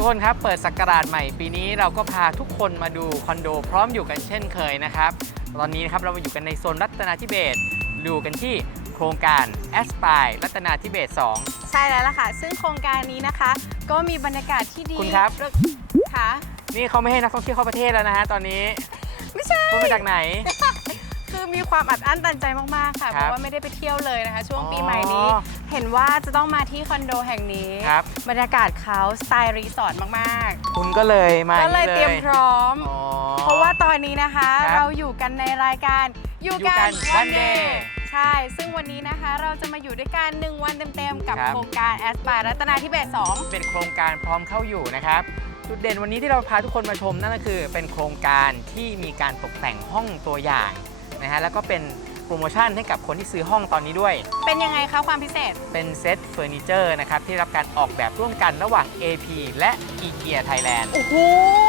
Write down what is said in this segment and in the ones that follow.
ทุกคนครับ เปิดสักราชใหม่ปีนี้เราก็พาทุกคนมาดูคอนโดพร้อมอยู่กันเช่นเคยนะครับ ตอนนี้นะครับเรามาอยู่กันในโซนรัตนาธิเบศรดูกันที่โครงการแอสปายรัตนาธิเบศรใช่แล้วล่ะค่ะ ซึ่งโครงการนี้นะคะ ก็มีบรรยากาศที่ดีคุณครับ ค่ะ2นี่เขาไม่ให้นักท่องเที่ยวเข้าประเทศแล้วนะฮะตอนนี้ ไม่ใช่ คุณมาจากไหน คือมีความอัดอั้นตันใจมาก ๆ ค่ะ คเพรับราะว่าไม่ได้ไปเที่ยวเลยนะคะ ช่วงอ๋อปีใหม่นี้ เห็นว่าจะต้องมาที่คอนโดแห่งนี้ ครับ บรรยากาศเขาสไตล์รีสอร์ทมาก คุณก็เลยมาๆ ก็เลยอางนี้เตรียมพร้อม อ๋อ เพราะว่าตอนนี้นะคะครับเราอยู่กันในรายการอยู่อยู่กักันนวัน One เด Day ย์ใช่ ซึ่งวันนี้นะคะเราจะมาอยู่ด้วยกัน 1 วันเต็ม ๆ กับครับ โครงการแอสปายรัตนาธิเบศร2เป็นโครงการพร้อมเข้าอยู่นะครับ จุดเด่นวันนี้ที่เราพาทุกคนมาชมนั่นก็คือ เป็นโครงการที่มีการตกแต่งห้องตัวอย่าง นะฮะแล้วก็เป็นโปรโมชั่นให้กับคนที่ซื้อห้องตอนนี้ด้วย เป็นยังไงคะความพิเศษ เป็นเซตเฟอร์นิเจอร์นะครับที่รับการออกแบบร่วมกันระหว่าง AP และ IKEA Thailand โอ้โห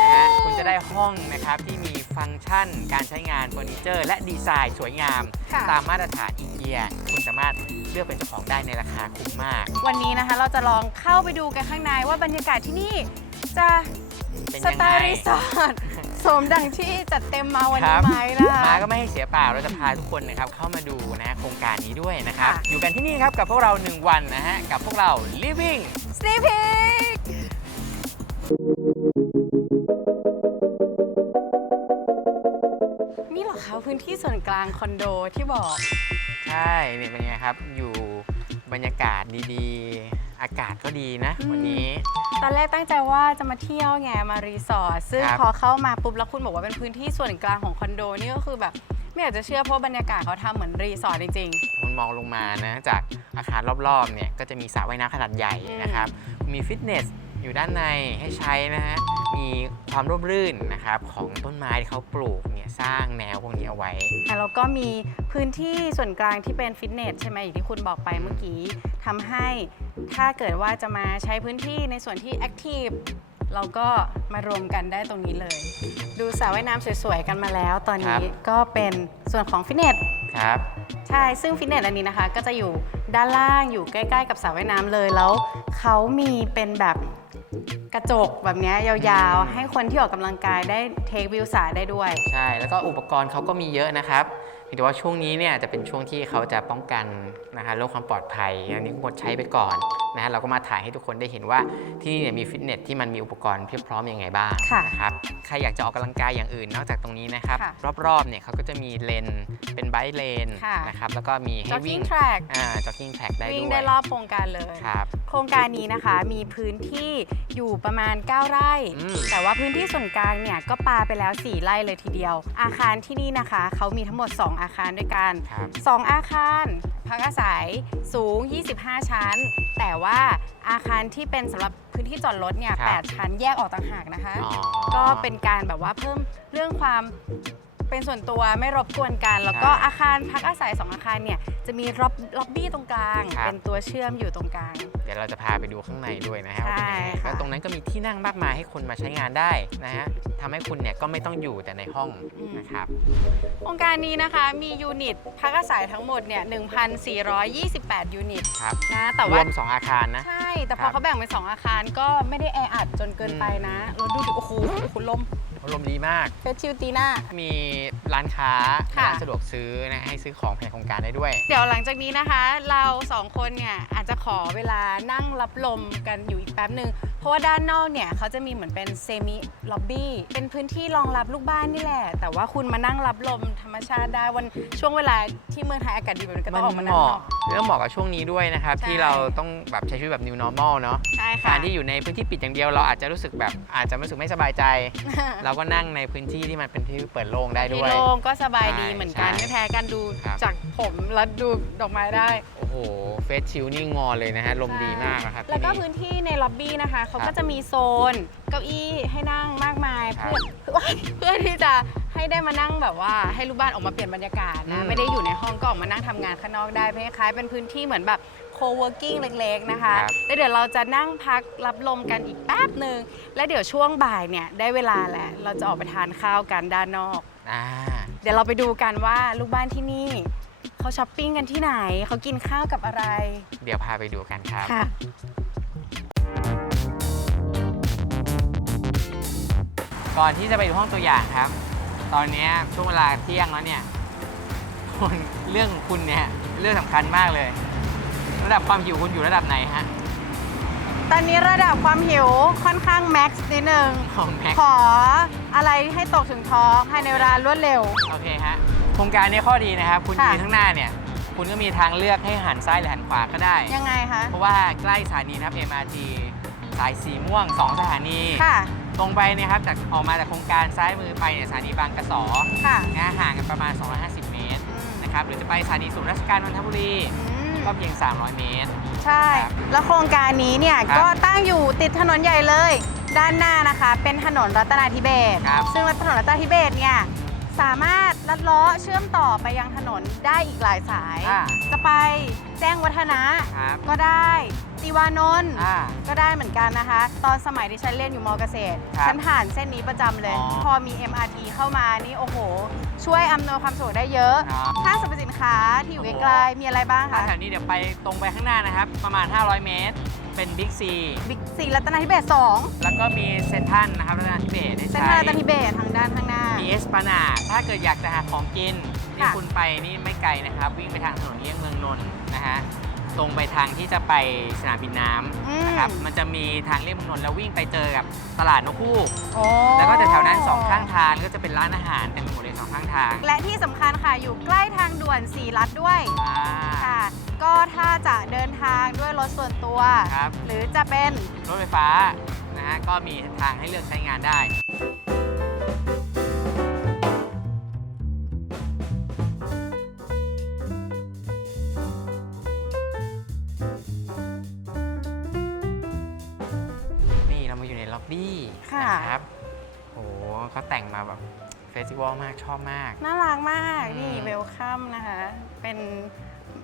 นะฮะคุณจะได้ห้องนะครับที่มีฟังก์ชัน การใช้งานเฟอร์นิเจอร์ และดีไซน์สวยงาม ค่ะ ตามมาตรฐาน IKEA คุณสามารถเลือกเป็นเจ้าของได้ในราคาคุ้มมาก วันนี้นะคะเราจะลองเข้าไปดูกันข้างในว่าบรรยากาศที่นี่จะเป็นสยังไตไงล์รีสอร์ท สมดังที่จัดเต็มมาวันคนี้รับไหมล่ะมาก็ไม่ให้เสียเปล่าเราจะพาทุกคนนะครับเข้ามาดูนะฮะโครงการนี้ด้วยนะครับค่ะอยู่กันที่นี่ครับกับพวกเรา 1 วันนะฮะ กับพวกเรา living สตีพิกนี่เหรอคะพื้นที่ส่วนกลางคอนโดที่บอก ใช่เนี่ยเป็นไงครับ อยู่บรรยากาศดีๆ อากาศก็ดีนะอืมวันนี้ ตอนแรกตั้งใจว่าจะมาเที่ยวไงมารีสอร์ทซึ่งครับ พอเข้ามาปุ๊บแล้วคุณบอกว่าเป็นพื้นที่ส่วนกลางของคอนโดนี่ก็คือแบบ ไม่อยากจะเชื่อเพราะบรรยากาศเขาทำเหมือนรีสอร์ทจริงมันมองลงมานะ จากอาคารรอบๆเนี่ยก็จะมีสระว่ายน้ำขนาดใหญ่อืมนะครับ มีฟิตเนสอยู่ด้านในให้ใช้นะฮะ มีความร่มรื่นนะครับของต้นไม้ที่เขาปลูกเนี่ยสร้างแนวพวกนี้เอาไว้ๆอะแล้วก็มีพื้นที่ส่วนกลางที่เป็นฟิตเนสใช่ไหมอย่างที่คุณบอกไปเมื่อกี้ทำให้ถ้าเกิดว่าจะมาใช้พื้นที่ในส่วนที่แอคทีฟเราก็มารวมกันได้ตรงนี้เลย ดูสระว่ายน้ำสวยๆกันมาแล้ว ตอนครันี้บก็เป็นส่วนของฟิตเนส ครับใช่ใช่ ซึ่งฟิตเนสอันนี้นะคะ ก็จะอยู่ด้านล่างอยู่ใกล้ ๆ กับสระว่ายน้ำเลยแล้วเขามีเป็นแบบ กระจกแบบเนี้ยยาวๆ ให้คนที่ออกกำลังกายได้เทควิวสายได้ด้วย ใช่ แล้วก็อุปกรณ์เขาก็มีเยอะนะครับ พียงแต่ว่าช่วงนี้เนี่ยจะเป็นช่วงที่เขาจะป้องกันนะคะเรื่องความปลอดภัย อันนี้ก็งดใช้ไปก่อนนะฮะเราก็มาถ่ายให้ทุกคนได้เห็นว่าที่นี่เนี่ยมีฟิตเนสที่มันมีอุปกรณ์เพียบพร้อมยังไงบ้างค่ะนะครับใครอยากจะออกกำลังกายอย่างอื่นนอกจากตรงนี้นะครับค่ะรอบๆเนี่ยเขาก็จะมีเลนเป็นไบค์เลนค่ะนะครับแล้วก็มีให้วิ่ง jogging track อ่า jogging track ได้วิ่งด้วยได้รอบโครงการเลยครับโครงการนี้นะคะมีพื้นที่อยู่ประมาณ 9 ไร่อืมแต่ว่าพื้นที่ส่วนกลางเนี่ยก็ปาไปแล้ว 4 ไร่เลยทีเดียว อาคารที่นี่นะคะเขามีทั้งหมด 2อาคารด้วยกัน ครับ 2 อาคารพักอาศัยสูง 25 ชั้น แต่ว่าอาคารที่เป็นสำหรับพื้นที่จอดรถเนี่ยครับ 8ชั้นแยกออกต่างหากนะคะ อ๋อ ก็เป็นการแบบว่าเพิ่มเรื่องความ เป็นส่วนตัวไม่รบกวนกัน แล้วก็ใช่อาคารพักอาศัย2อาคารเนี่ยจะมีล็อบล็อบบี้ตรงกลาง ครับ เป็นตัวเชื่อมอยู่ตรงกลาง เดี๋ยวเราจะพาไปดูข้างในด้วยนะฮะว่าเป็นยังไงใช่ค่ะ ก็ตรงนั้นก็มีที่นั่งมากมายให้คนมาใช้งานได้นะฮะทำให้คุณเนี่ยก็ไม่ต้องอยู่แต่ในห้องนะครับ โครงการนี้นะคะมียูนิตพักอาศัยทั้งหมดเนี่ย1,428 ยูนิตครับ นะแต่รว่าวม 2 อาคารนะ ใช่ แต่พครัอบ เขาแบ่งเป็น 2 อาคารก็ไม่ได้แออัดจนเกินไปนะเราดูดิโอ้โหคุณลม ลมดีมาก เฟสชิลตีน่า มีร้านค้าค่ะ ร้านสะดวกซื้อนะให้ซื้อของภายในโครงการได้ด้วย เดี๋ยวหลังจากนี้นะคะ เราสองคนเนี่ยอาจจะขอเวลานั่งรับลมกันอยู่อีกแป๊บหนึ่ง เพราะว่าด้านนอกเนี่ยเขาจะมีเหมือนเป็นเซมิล็อบบี้เป็นพื้นที่รองรับลูกบ้านนี่แหละ แต่ว่าคุณมานั่งรับลมธรรมชาติได้วันช่วงเวลาที่เมืองไทยอากาศดีแบบนี้ก็ต้องออกมาเหนั่งมาะนอก เรื่องเหมาะกับช่วงนี้ด้วยนะครับ ใช่ที่เราต้องแบบใช้ชีวิตแบบ new normal เนาะใช่ค่ะ การที่อยู่ในพื้นที่ปิดอย่างเดียวเราอาจจะรู้สึกแบบอาจจะรู้สึกไม่สบายใจ เราก็นั่งในพื้นที่ที่มันเป็นที่เปิดโล่งได้ด้ที่วย โล่งก็สบายดีใช่เหมือนกันใช่ไม่แพ้กันดูครับ จากผมแล้วดูดอกไม้ได้ โอ้โหเฟสชิลนี่งอเลยนะฮะลมดีมากนะครับแล้วก็ที่นี่ พื้นที่ในล็อบบี้นะคะเขาครัก็บจะมีโซนเก้าอี้ให้นั่งมากมายครัเพื่บอเพื่อเพื่อที่จะให้ได้มานั่งแบบว่าให้ลูกบ้านออกมาเปลี่ยนบรรยากาศอืนะมไม่ได้อยู่ในห้องก็ออกมานั่งทำงานข้างนอกได้คล้ายๆเป็นพื้นที่เหมือนแบบ co-working เล็กๆนะคะครับแล้วเดี๋ยวเราจะนั่งพักรับลมกันอีกแป๊บหนึ่งแล้วเดี๋ยวช่วงบ่ายเนี่ยได้เวลาแล้วเราจะออกไปทานข้าวกันด้านนอกอ่าเดี๋ยวเราไปดูกันว่าลูกบ้านที่นี่เขาช้อปปิ้งกันที่ไหน เขากินข้าวกับอะไร เดี๋ยวพาไปดูกันครับ ก่อนที่จะไปดูห้องตัวอย่างครับ ตอนเนี้ยช่วงเวลาเที่ยงแล้วเนี่ยคุณเรื่องของคุณเนี่ยเรื่องสำคัญมากเลย ระดับความหิวคุณอยู่ระดับไหนฮะ ตอนนี้ระดับความหิวค่อนข้างแม็กซ์นิดนึง ของแม็กขออะไรให้ตกถึงท้องภายในเวลารวดเร็ว โอเคฮะ โครงการนี้ข้อดีนะครับ คุณค่ะยืนข้างหน้าเนี่ย คุณก็มีทางเลือกให้หันซ้ายหรือหันขวาก็ได้ ยังไงคะ เพราะว่าใกล้สถานีนะครับ MRT สายสีม่วง 2 สถานี ค่ะ ตรงไปเนี่ยครับจากออกมาจากโครงการซ้ายมือไปเนี่ยสถานีบางกระสอค่ะนะห่างกันประมาณ 250 เมตรอืมนะครับหรือจะไปสถานีศูนย์ราชการนนทบุรีอืมก็เพียง 300 เมตร ใช่ครับแล้วโครงการนี้เนี่ยครับก็ตั้งอยู่ติดถนนใหญ่เลย ด้านหน้านะคะ เป็นถนนรัตนาธิเบศรครับซึ่งถนนรัตนาธิเบศรเนี่ย สามารถลัดล้อเชื่อมต่อไปยังถนนได้อีกหลายสาย อ่าจะไปแจ้งวัฒนะครับก็ได้ติวานนท์อ่าก็ได้เหมือนกันนะคะ ตอนสมัยที่ฉันเรียนอยู่มอเกษตรครับฉันผ่านเส้นนี้ประจำเลย อ๋อพอมี MRT เข้ามานี่โอ้โห ช่วยอำนวยความสะดวกได้เยอะครับ ห้างสรรพสินค้าที่อยู่ใกล้ๆมีอะไรบ้างถ้าคะ แถวนี้เดี๋ยวไปตรงไปข้างหน้านะครับ ประมาณ 500 เมตร เป็นบิ๊กซีบิ๊กซีรัตนาธิเบศรสองแล้วก็มีเซนทรันนะครับรัตนาธิเบศรได้เส้นใช้ทางรัตนาธิเบศรทางด้านข้างหน้า มีเอสปานาถ้าเกิดอยากจะหาของกินที่ค่ะ คุณไปนี่ไม่ไกลนะครับ วิ่งไปทางถนนเลี่ยงเมืองนนท์นะฮะ ตรงไปทางที่จะไปสนามบินน้อืมำนะครับ มันจะมีทางเลี่ยงเมืองนนท์แล้ววิ่งไปเจอกับตลาดนกฮูกโอ้แล้วก็แถวๆนั้นสองข้างทางก็จะเป็นร้านอาหารเต็มไปหมดเลยสองข้างทางและที่สำคัญค่ะอยู่ใกล้ทางด่วนสีรัฐด้วย อ่าค่ะ ก็ถ้าจะเดินทางด้วยรถส่วนตัว ครับ หรือจะเป็น รถไฟฟ้านะฮะก็มีทางให้เลือกใช้งานได้ ค่ะนะครับโหเขาแต่งมาแบบเฟสติวัลมากชอบมาก น่ารักมากอืมนี่เวลคัมนะคะ เป็น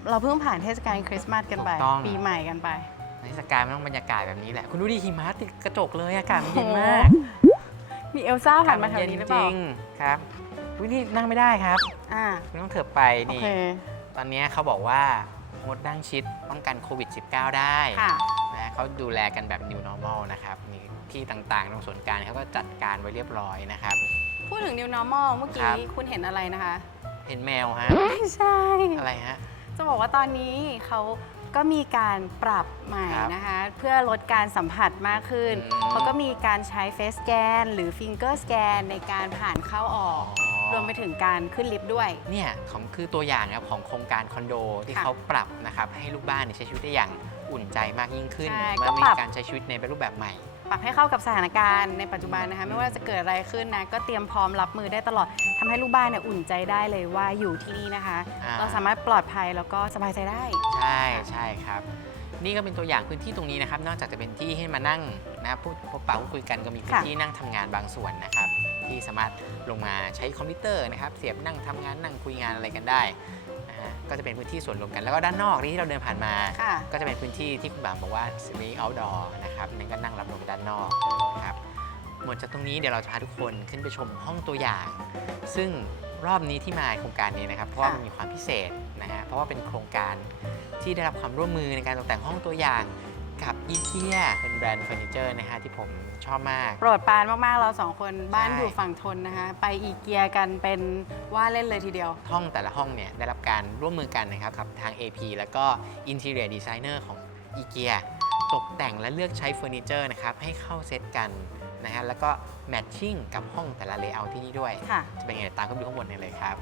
เราเพิ่งผ่านเทศกาลคริสต์มาสกันไป ถูกต้อง ปีใหม่กันไป ในเทศกาลมันต้องบรรยากาศแบบนี้แหละ คุณดูดิหิมะติดกระจกเลยอากาศมันเย็นโอ้โหมากมีเอลซ่าผ่านมาแถวนี้หรือเปล่าจริงๆครับอุ๊ยนี่นั่งไม่ได้ครับ อ่าคุณต้องเถิบไปโอนี่ เคตอนนี้เขาบอกว่างดนั่งชิดป้องกันโควิด -19 ได้ค่ะ นะเขาดูแลกันแบบ new normal นะครับมี ที่ต่างๆ ตรงส่วนกลางเขาก็จัดการไว้เรียบร้อยนะครับ พูดถึง new normal เมื่อครักี้บคุณเห็นอะไรนะคะ เห็นแมวฮะ ไม่ใช่ อะไรฮะ จะบอกว่าตอนนี้เขาก็มีการปรับใหม่ครับนะคะ เพื่อลดการสัมผัสมากขึ้นอืม เขาก็มีการใช้ face scan หรือ finger scan ในการผ่านเข้าออก รวมไปถึงการขึ้นลิฟต์ด้วย เนี่ยของคือตัวอย่างนะครับของโครงการคอนโดที่ค่ะเขาปรับนะครับให้ลูกบ้านเนี่ยใช้ชีวิตได้อย่างอุ่นใจมากยิ่งขึ้นใช่เมื่ก็อมีปรับ การใช้ชีวิตในรูปแบบใหม่ ปรับให้เข้ากับสถานการณ์ในปัจจุบันนะคะไม่ว่าจะเกิดอะไรขึ้นนะก็เตรียมพร้อมรับมือได้ตลอดทำให้ลูกบ้านเนี่ยอุ่นใจได้เลยว่าอยู่ที่นี่นะคะ อ่า เราสามารถปลอดภัยแล้วก็สบายใจได้ ใช่ใช่ครับ นี่ก็เป็นตัวอย่างพื้นที่ตรงนี้นะครับ นอกจากจะเป็นที่ให้มานั่งนะพูดพบปะพูดคุยกันก็มีพื้นค่ะ ที่นั่งทำงานบางส่วนนะครับ ที่สามารถลงมาใช้คอมพิวเตอร์นะครับ เสียบนั่งทำงานนั่งคุยงานอะไรกันได้นะฮะ ก็จะเป็นพื้นที่ส่วนรวมกัน แล้วก็ด้านนอกที่เราเดินผ่านมา ค่ะ ก็จะเป็นพื้นที่ที่คุณบามบอกว่า semi outdoor นะครับนั่นก็นั่งรับลมด้านนอกนะครับหมดจากตรงนี้เดี๋ยวเราจะพาทุกคนขึ้นไปชมห้องตัวอย่าง ซึ่งรอบนี้ที่มาโครงการนี้นะครับ เพราะว่าค่ะมันมีความพิเศษนะฮะเพราะว่าเป็นโครงการที่ได้รับความร่วมมือในการตกแต่งห้องตัวอย่าง กับอีเกียเป็นแบรนด์เฟอร์นิเจอร์นะฮะที่ผมชอบมาก โปรดปรานมากๆ เราสองคนบ้านใช่ อยู่ฝั่งทนนะคะ ไปอีเกียกันเป็นว่าเล่นเลยทีเดียว ห้องแต่ละห้องเนี่ยได้รับการร่วมมือกันนะครับกับทาง AP แล้วก็ Interior Designer ของ IKEA ตกแต่งและเลือกใช้เฟอร์นิเจอร์นะครับให้เข้าเซตกันนะฮะแล้วก็แมทชิ่งกับห้องแต่ละเลเยอร์ที่นี่ด้วย ค่ะ จะเป็นยังไงตามเข้าไปดูข้างบนกันเลยครับ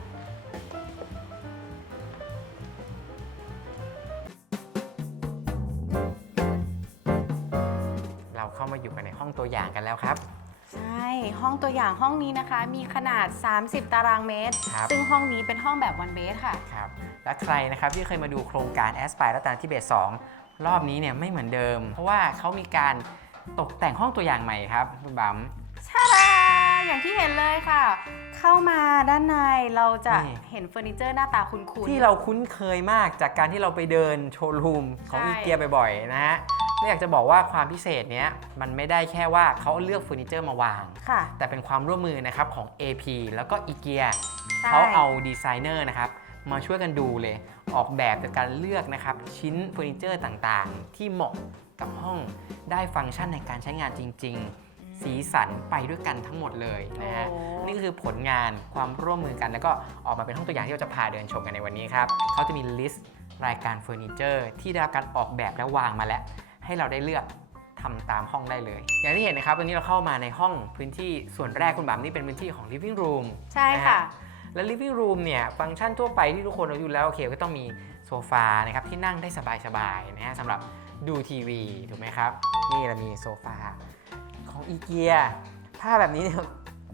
เราเข้ามาอยู่กันในห้องตัวอย่างกันแล้วครับ ใช่ ห้องตัวอย่างห้องนี้นะคะ มีขนาด 30 ตารางเมตร ครับ ซึ่งห้องนี้เป็นห้องแบบวันเบสค่ะ ครับ และใครนะครับที่เคยมาดูโครงการแอสไ r รัตนาทิเบศ2รอบนี้เนี่ยไม่เหมือนเดิม เพราะว่าเขามีการตกแต่งห้องตัวอย่างใหม่ครับคุณบัม ชาดาอย่างที่เห็นเลยค่ะ เข้ามาด้านในเราจะนี่ เห็นเฟอร์นิเจอร์หน้าตาคุ้นๆ ที่เราคุ้นเคยมากจากการที่เราไปเดินโชว์รูมของใช่ อีเกียบ่อยๆนะฮะ และอยากจะบอกว่าความพิเศษเนี้ยมันไม่ได้แค่ว่าเขาเลือกเฟอร์นิเจอร์มาวาง ค่ะ แต่เป็นความร่วมมือนะครับของ AP แล้วก็อีเกียใช่ เขาเอาดีไซเนอร์นะครับมาช่วยกันดูเลย ออกแบบจากการเลือกนะครับชิ้นเฟอร์นิเจอร์ต่างๆ ที่เหมาะกับห้องได้ฟังก์ชันในการใช้งานจริงสีสันไปด้วยกันทั้งหมดเลยนะฮะ โอ้ นี่ก็คือผลงานความร่วมมือกัน แล้วก็ออกมาเป็นห้องตัวอย่างที่เราจะพาเดินชมกันในวันนี้ครับเขาจะมีลิสต์รายการเฟอร์นิเจอร์ที่ได้รับการออกแบบและวางมาแล้ว ให้เราได้เลือกทำตามห้องได้เลย อย่างที่เห็นนะครับวันนี้เราเข้ามาในห้องพื้นที่ส่วนแรกคุณบามนี่เป็นพื้นที่ของ living room ใช่ค่ะ และ living room เนี่ยฟังก์ชันทั่วไปที่ทุกคนรู้อยู่แล้วโอเคก็ต้องมีโซฟานะครับที่นั่งได้สบายๆนะฮะสำหรับดูทีวีถูกไหมครับ นี่เรามีโซฟาของอีเกียถ้าแบบนี้เนี่ย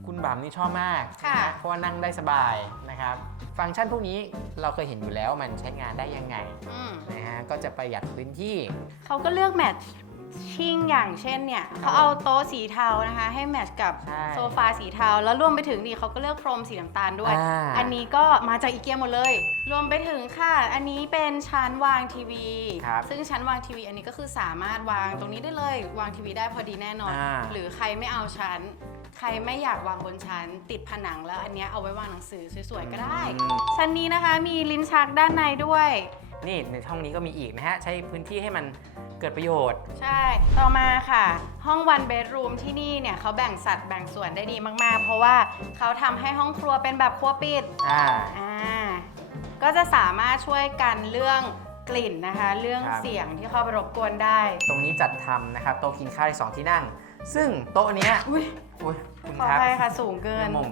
คุณบามนี่ชอบมากค่ะนเพราะว่านั่งได้สบายนะครับ ฟังก์ชันพวกนี้เราเคยเห็นอยู่แล้วมันใช้งานได้ยังไงอืมนะฮะก็จะประหยัดพื้นที่ เขาก็เลือกแมทชิ่ งอย่างเช่นเนี่ยเขาเอาโต๊ะสีเทานะคะ ให้แมทกับใช่โซฟาสีเทา แล้วรวมไปถึงนี่เขาก็เลือกพรมสีน้ำตาลด้วย อ่า อันนี้ก็มาจากอีเกียหมดเลย รวมไปถึงค่ะ อันนี้เป็นชั้นวางทีวี ครับ ซึ่งชั้นวางทีวีอันนี้ก็คือสามารถวางตรงนี้ได้เลย วางทีวีได้พอดีแน่นอน อ่า หรือใครไม่เอาชั้น ใครไม่อยากวางบนชั้น ติดผนังแล้วอันเนี้ยเอาไว้วางหนังสือสวยๆก็ได้ อืม ชั้นนี้นะคะมีลิ้นชักด้านในด้วย นี่ในห้องนี้ก็มีอีกนะฮะ ใช้พื้นที่ให้มันเกิดประโยชน์ ใช่ ต่อมาค่ะ ห้อง one bedroom ที่นี่เนี่ยเขาแบ่งสัดแบ่งส่วนได้ดีมาก ๆ เพราะว่าเขาทำให้ห้องครัวเป็นแบบครัวปิด อ่า อ่า ก็จะสามารถช่วยกันเรื่องกลิ่นนะคะ เรื่องครับ เสียงที่เข้าไปรบกวนได้ ตรงนี้จัดทำนะครับ โต๊ะกินข้าวได้สองที่นั่ง ซึ่งโต๊ะเนี้ยอุ้ยอุ๊ยคุณขอครับอภัยค่ะสูงเกินมุม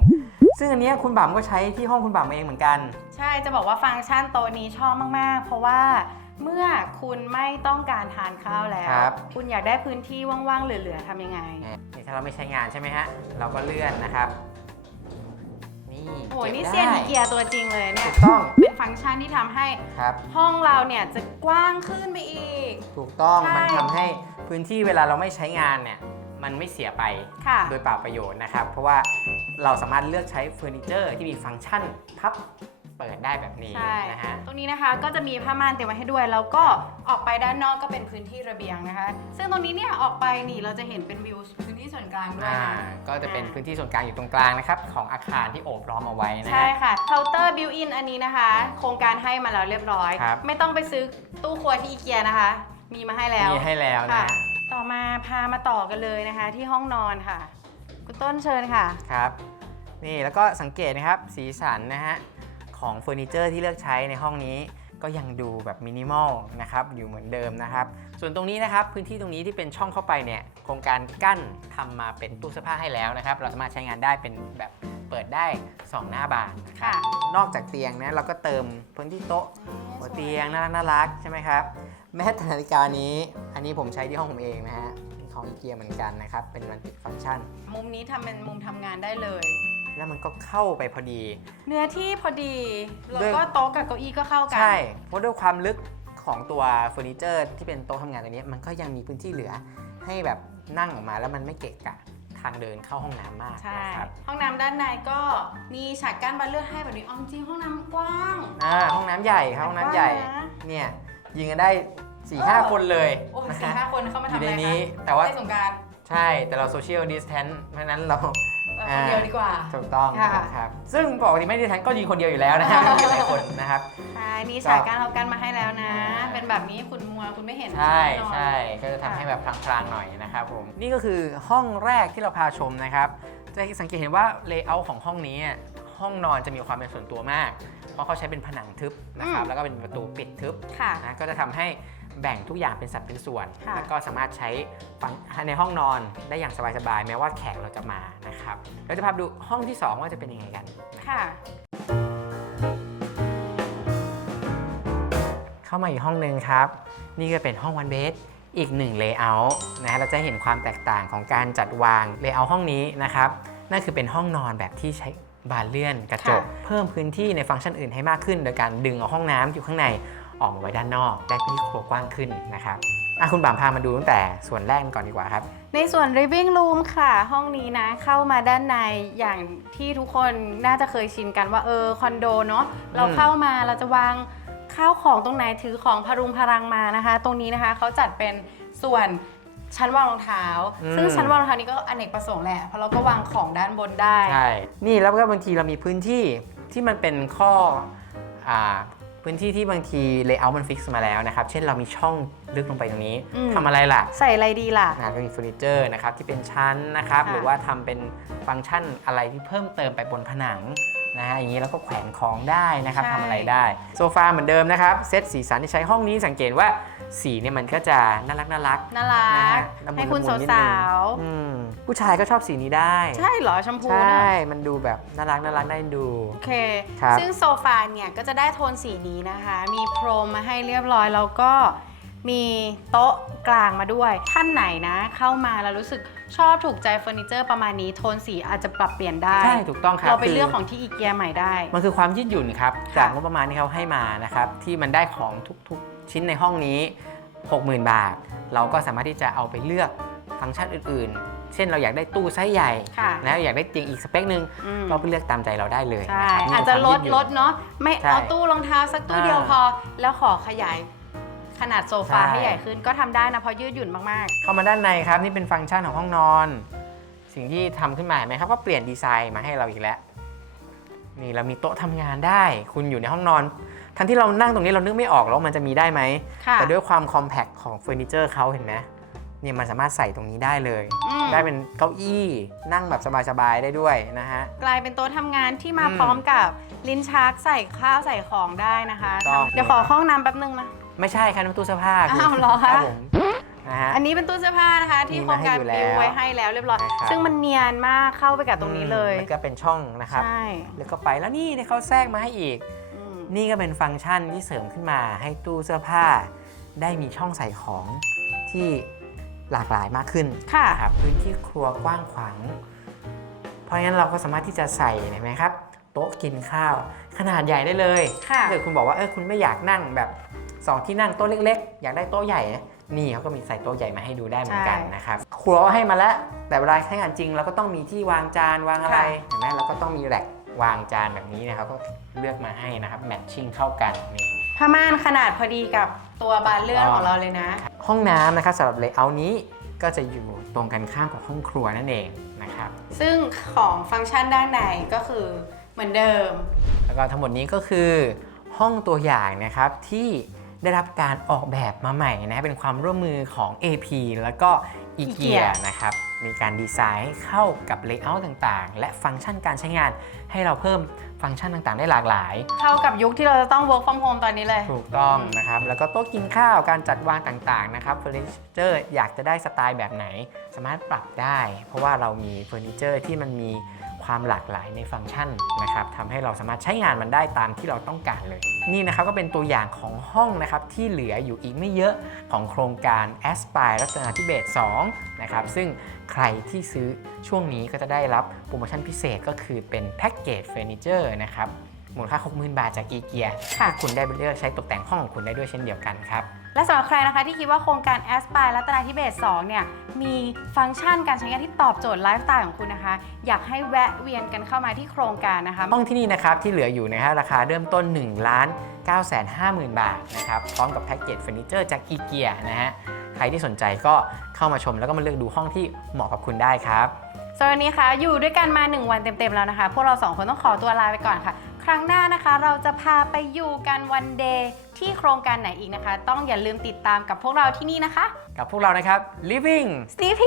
ซึ่งอันเนี้ยคุณบ่ามก็ใช้ที่ห้องคุณบ่ามเองเหมือนกัน ใช่จะบอกว่าฟังก์ชันโต๊ะนี้ชอบมาก ๆ เพราะว่าเมื่อคุณไม่ต้องการทานข้าวแล้ว ครับ คุณอยากได้พื้นที่ว่างๆเหลือๆทำยังไง นี่ถ้าเราไม่ใช้งานใช่ไหมฮะ เราก็เลื่อนนะครับ นี่โอ้ยก็บนี่ได้เซียนอีเกียตัวจริงเลยเนี่ถูย กต้องเป็นฟังก์ชันที่ทำให้ครับ ห้องเราเนี่ยจะกว้างขึ้นไปอีก ถูกต้องใช่ มันทำให้พื้นที่เวลาเราไม่ใช้งานเนี่ย มันไม่เสียไปค่ะโดยเปล่าประโยชน์นะครับ เพราะว่าเราสามารถเลือกใช้เฟอร์นิเจอร์ที่มีฟังก์ชันพับเปิดได้แบบนี้ใช่นะฮะ ตรงนี้นะคะก็จะมีผ้าม่านเตรียมไว้ให้ด้วย แล้วก็ออกไปด้านนอกก็เป็นพื้นที่ระเบียงนะคะ ซึ่งตรงนี้เนี่ยออกไปนี่เราจะเห็นเป็นวิวพื้นที่ส่วนกลางด้วยอ่านะก็จะเป็นอ่าพื้นที่ส่วนกลางอยู่ตรงกลางนะครับของอาคารที่โอบล้อมเอาไว้นะใช่ฮะค่ะเคาน์เตอร์บิวอินอันนี้นะคะ โครงการให้มาแล้วเรียบร้อยครับไม่ต้องไปซื้อตู้ครัวที่อีเกียนะคะ มีมาให้แล้วมีให้แล้วนะค่ะฮะต่ อมาพามาต่อกันเลยนะคะ ที่ห้องนอนค่ะ คุณต้นเชิญค่ะ ครับ นี่แล้วก็สังเกตนะครับ สีสันนะฮะของเฟอร์นิเจอร์ที่เลือกใช้ในห้องนี้ก็ยังดูแบบมินิมอลนะครับอยู่เหมือนเดิมนะครับ ส่วนตรงนี้นะครับพื้นที่ตรงนี้ที่เป็นช่องเข้าไปเนี่ยโครงการกั้นทำมาเป็นตู้เสื้อผ้าให้แล้วนะครับ เราสามารถใช้งานได้เป็นแบบเปิดได้ 2 หน้าบานนะครับค่ะนอกจากเตียงนะเราก็เติมพื้นที่โต๊ะ หัวเตียงน่ารักน่ารักใช่ไหมครับ แม้แต่นาฬิกานี้ อันนี้ผมใช้ที่ห้องผมเองนะฮะของอีเกียเหมือนกันนะครับ เป็นมันติดฟังก์ชัน มุมนี้ทำเป็นมุมทำงานได้เลย แล้วมันก็เข้าไปพอดี เนื้อที่พอดี แล้วด้วยก็โต๊ะกับเก้าอี้ก็เข้ากัน ใช่ เพราะด้วยความลึกของตัวเฟอร์นิเจอร์ที่เป็นโต๊ะทำงานตัวนี้ มันก็ยังมีพื้นที่เหลือให้แบบนั่งออกมาแล้วมันไม่เกะกะ ทางเดินเข้าห้องน้ำมากใช่ นะครับห้องน้ำด้านในก็มีฉากกั้นบานเลือดให้แบบนี้เอาจริงห้องน้ำกว้างอ่าห้องน้ำใหญ่ครับห้องน้ำใหญ่ กว้างนะ เนี่ยยิงกันได้4ี่ห้าเออ คนเลยโอ้ยนะสี่ฮะห้าคนเข้ามาอทำยู่อะไรในคะนี้แต่ว่า เล่นสงกราร ใช่แต่เราโซเชียลดิสแทนเพราะฉะนั้นเราคนเดียวดีกว่า ถูกต้องค่ะครับซึ่งปกติไม่ได้แทนก็ยิงคนเดียวอยู่แล้วนะฮะไม่มีหลายคนนะครับ ใช่นี่ฉากกั้นเรากั้นมาให้แล้วนะ เป็นแบบนี้คุณมัวคุณไม่เห็นใช่แน่นอน ใช่ก็จะทำให้แบบพลางๆหน่อยนะครับผมนี่ก็คือห้องแรกที่เราพาชมนะครับ จะสังเกตเห็นว่าเลเยอร์ของห้องนี้อะห้องนอนจะมีความเป็นส่วนตัวมาก เพราะเขาใช้เป็นผนังทึบนะครับ อืม แล้วก็เป็นประตูปิดทึบค่ะ นะก็จะทำให้ แบ่งทุกอย่างเป็นสัดเป็นส่วน ค่ะ แล้วก็สามารถใช้ฟังในห้องนอนได้อย่างสบายๆ แม้ว่าแขกเราจะมานะครับเราจะพาไปดูห้องที่สองว่าจะเป็นยังไงกัน ค่ะ เข้ามาอีกห้องหนึ่งครับ นี่ก็เป็นห้องวันเบสอีกหนึ่งเลเยอร์นะฮะเราจะเห็นความแตกต่างของการจัดวางเลเยอร์ห้องนี้นะครับนั่นคือเป็นห้องนอนแบบที่ใช้บานเลื่อนกระจก ค่ะ เพิ่มพื้นที่ในฟังก์ชันอื่นให้มากขึ้น โดยการดึงเอาห้องน้ำที่อยู่ข้างใน ออกมาไว้ด้านนอกได้พื้นที่ครัวกว้างขึ้นนะครับอะคุณบามพามาดูตั้งแต่ส่วนแรกก่อนดีกว่าครับ ในส่วน living room ค่ะ ห้องนี้นะเข้ามาด้านในอย่างที่ทุกคนน่าจะเคยชินกันว่าเออคอนโดเนาะเราเข้ามาเราจะวางข้าวของตรงไหนถือของพรุงพรังมานะคะ ตรงนี้นะคะเขาจัดเป็นส่วนชั้นวางรองเท้า อืม ซึ่งชั้นวางรองเท้านี้ก็อเนกประสงค์แหละเพราะเราก็วางของด้านบนได้ ใช่ นี่แล้วก็บางทีเรามีพื้นที่ที่มันเป็นข้ออ่า พื้นพื้นที่ที่บางทีเลเยอร์มันฟิกซ์มาแล้วนะครับ เช่นเรามีช่องลึกลงไปตรงนี้อืม ทำอะไรล่ะใส่อะไรดีล่ะนะก็มีเฟอร์นิเจอร์นะครับที่เป็นชั้นนะครับ ค่ะ หรือว่าทำเป็นฟังก์ชันอะไรที่เพิ่มเติมไปบนผนังนะฮะอย่างนี้แล้วก็แขวนของได้นะครับทำอะไรได้ โซฟาเหมือนเดิมนะครับ เซตสีสันที่ใช้ห้องนี้สังเกตว่า สีเนี่ยมันก็จะน่ารักน่ารักน่ารันะก ฮะละมุนให้คุณละมุนนิดนึง สาวอืมผู้ชายก็ชอบสีนี้ได้ ๆ ใช่เหรอชมพูใช่เนอะมันดูแบบน่ารักน่ารักได้ดู โอเค ครับ ซึ่งโซฟาเนี่ยก็จะได้โทนสีนี้นะคะ มีพรมมาให้เรียบร้อย แล้วก็มีโต๊ะกลางมาด้วย ท่านไหนนะ เข้ามาแล้วรู้สึกชอบถูกใจเฟอร์นิเจอร์ประมาณนี้โทนสีอาจจะปรับเปลี่ยนได้ ใช่ถูกต้องครับเราไปคืเลือกของที่อีเกียใหม่ได้ มันคือความยืดหยุ่นครับค่ะจากงบประมาณที่เขาให้มานะครับ ที่มันได้ของทุกๆ ชิ้นในห้องนี้ 60,000 บาท เราก็สามารถที่จะเอาไปเลือกฟังก์ชันอื่น ๆ เช่นเราอยากได้ตู้ไซส์ใหญ่ค่ะนะอยากได้เตียงอีกสเปคหนึ่งอืมก็ไปเลือกตามใจเราได้เลยใช่นะครับนี่อาจจะลดคืควมยืหยุ่นลดเนาะไม่ใช่เอาตู้รองเท้าสักตู้อ่าเดียวพอ แล้วขอขยายขนาดโซฟาใช่ ให้ใหญ่ขึ้นก็ทำได้นะเพราะยืดหยุ่นมาก เข้ามาด้านในครับ นี่เป็นฟังก์ชันของห้องนอน สิ่งที่ทำขึ้นมาเห็นไหมครับก็เปลี่ยนดีไซน์มาให้เราอีกแล้ว นี่เรามีโต๊ะทำงานได้ คุณอยู่ในห้องนอน ทันที่เรานั่งตรงนี้เรานึกไม่ออกแล้ววามันจะมีได้ไหมๆค่ะแต่ด้วยความคอมแพคของเฟอร์นิเจอร์เขาเห็นไหมเนี่ยมันสามารถใส่ตรงนี้ได้เลยอืมได้เป็นเก้าอี้นั่งแบบสบายๆได้ด้วยนะฮะ กลายเป็นโต๊ะทำงานที่มาอืมพร้อมกับลิ้นชักใส่ข้าวใส่ของได้นะคะต้องเดี๋ยวขอเข้าห้องน้ำแป๊บนึงนะ ไม่ใช่ครับน้ำตู้เสื้อผ้าอ้าวเหรอคะรับผมนะฮะอันนี้เป็นตู้เสื้อผ้านะคะ ที่มีโครมางให้การอยู่แล้วบิวไว้ให้แล้วเรียบร้อยนะครับซึ่งมันเนียนมากเข้าไปกับตรงนี้เลยแล้วก็เป็นช่องนะครับใช่แล้วก็ไปแล้วนี่ที่เขาแทรกมาให้อีกอืม นี่ก็เป็นฟังก์ชันที่เสริมขึ้นมาให้ตู้เสื้อผ้า ได้มีช่องใส่ของที่หลากหลายมากขึ้นค่ะ นะครับพื้นที่ครัวกว้างขวาง เพราะงั้นเราก็สามารถที่จะใส่เห็นไหมครับ โต๊ะกินข้าว ขนาดใหญ่ได้เลยค่ะ ถ้าเกิดคุณบอกว่าเออคุณไม่อยากนั่งแบบสองที่นั่งโต๊ะเล็ก ๆ อยากได้โต๊ะใหญ่นะนี่เขาก็มีใส่โต๊ะใหญ่มาให้ดูได้เหมือนกันใช่นะครับครัวก็ให้มาแล้วแต่เวลาใช้งานจริงเราก็ต้องมีที่วางจานวางอะไรค่ะ เห็นไหมเราก็ต้องมีแหลก วางจานแบบนี้นะครับก็เลือกมาให้นะครับแมทชิ่งเข้ากันนี่ผ้าม่านขนาดพอดีกับตัวบานเลื่อนของเราเลยนะ ห้องน้ำนะครับสำหรับเลเยอร์นี้ก็จะอยู่ตรงกันข้ามกับห้องครัวนั่นเองนะครับ ซึ่งของฟังก์ชันด้านในก็คือเหมือนเดิม แล้วก็ทั้งหมดนี้ก็คือห้องตัวอย่างนะครับที่ได้รับการออกแบบมาใหม่นะเป็นความร่วมมือของ AP แล้วก็ IKEA IKEA นะครับ มีการดีไซน์ให้เข้ากับเลเยอร์ต่างๆ และฟังก์ชันการใช้งานให้เราเพิ่มฟังก์ชันต่างๆ ได้หลากหลาย เข้ากับยุคที่เราจะต้อง work from home ตอนนี้เลย ถูกต้องนะครับ แล้วก็โต๊ะกินข้าวการจัดวางต่างๆนะครับเฟอร์นิเจอร์อยากจะได้สไตล์แบบไหน สามารถปรับได้ เพราะว่าเรามีเฟอร์นิเจอร์ที่มันมี ความหลากหลายในฟังก์ชันนะครับทำให้เราสามารถใช้งานมันได้ตามที่เราต้องการเลย นี่นะครับก็เป็นตัวอย่างของห้องนะครับที่เหลืออยู่อีกไม่เยอะของโครงการ a s p i r e รัตนาธิเบศ2นะครับซึ่งใครที่ซื้อช่วงนี้ก็จะได้รับโปรโมชั่นพิเศษก็คือเป็นแพ็กเกจเฟอร์นิเจอร์นะครับมูลค่า 60,000 บาทจากอีเกียค่ะคุณได้ไปเลือกใช้ตกแต่งห้องของคุณได้ด้วยเช่นเดียวกันครับ และสำหรับใครนะคะที่คิดว่าโครงการ a s p i r e รัตนาธิเบศ2เนี่ยมีฟังก์ชันการใช้งานที่ตอบโจทย์ไลฟ์สไตล์ของคุณนะคะ อยากให้แวะเวียนกันเข้ามาที่โครงการนะคะ ห้องที่นี่นะครับที่เหลืออยู่นะฮะราคาเริ่มต้น1ล้าน9แสน5หมื่นบาทนะครับพร้อมกับแพ็กเกจเฟอร์นิเจอร์จากอีเกียนะฮะใครที่สนใจก็เข้ามาชมแล้วก็มาเลือกดูห้องที่เหมาะกับคุณได้ครับสำหรับวันนี้ค่ะอยู่ด้วยกันมา 1 วันเต็มๆแล้วนะคะ พวกเราสองคนต้องขอตัวลาไปก่อนค่ะค รั้งหน้านะคะ เราจะพาไปอยู่กันวันเดย์ที่โครงการไหนอีกนะคะ ต้องอย่าลืมติดตามกับพวกเราที่นี่นะคะ กับพวกเรานะครับ living Steve